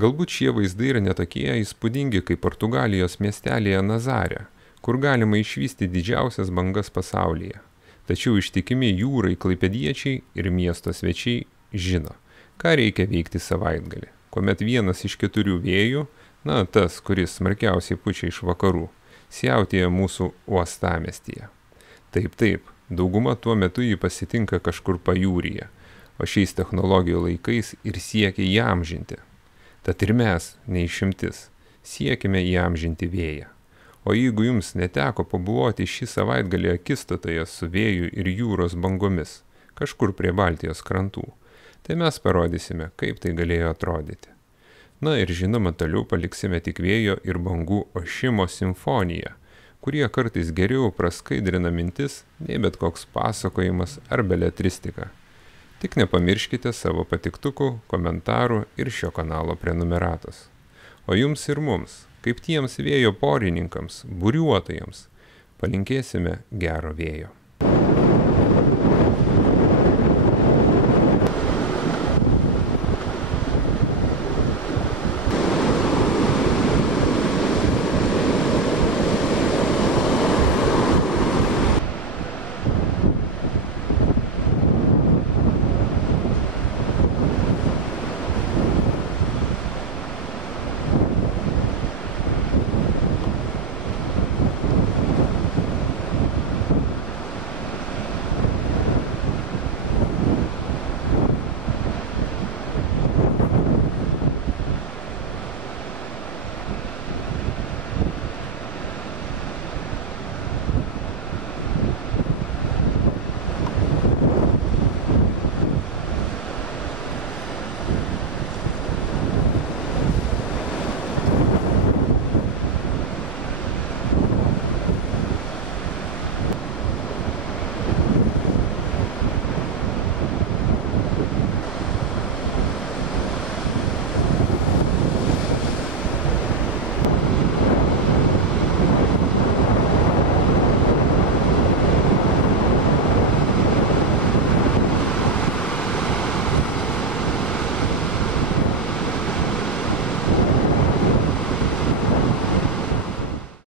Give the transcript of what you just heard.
Galbūt šie vaizdai yra netokie įspūdingi kaip Portugalijos miestelėje Nazare, kur galima išvysti didžiausias bangas pasaulyje. Tačiau ištikimi jūrai klaipėdiečiai ir miesto svečiai žino, ką reikia veikti savaitgalį, kuomet vienas iš 4 vėjų, tas, kuris smarkiausiai pučia iš vakarų, siautėja mūsų uostamiestyje. Taip, dauguma tuo metu jį pasitinka kažkur pajūryje, o šiais technologijų laikais ir siekia įamžinti. Tad ir mes, neišimtis, siekime įamžinti vėją. O jeigu jums neteko pabuvoti šį savaitgalį akistatoje su vėju ir jūros bangomis, kažkur prie Baltijos krantų, tai mes parodysime, kaip tai galėjo atrodyti. Ir žinoma, toliau paliksime tik vėjo ir bangų ošimo simfoniją, kurie kartais geriau praskaidrina mintis nei bet koks pasakojimas ar beletristika. Tik nepamirškite savo patiktukų, komentarų ir šio kanalo prenumeratos. O jums ir mums, kaip tiems vėjo porininkams, buriuotojams, palinkėsime gero vėjo.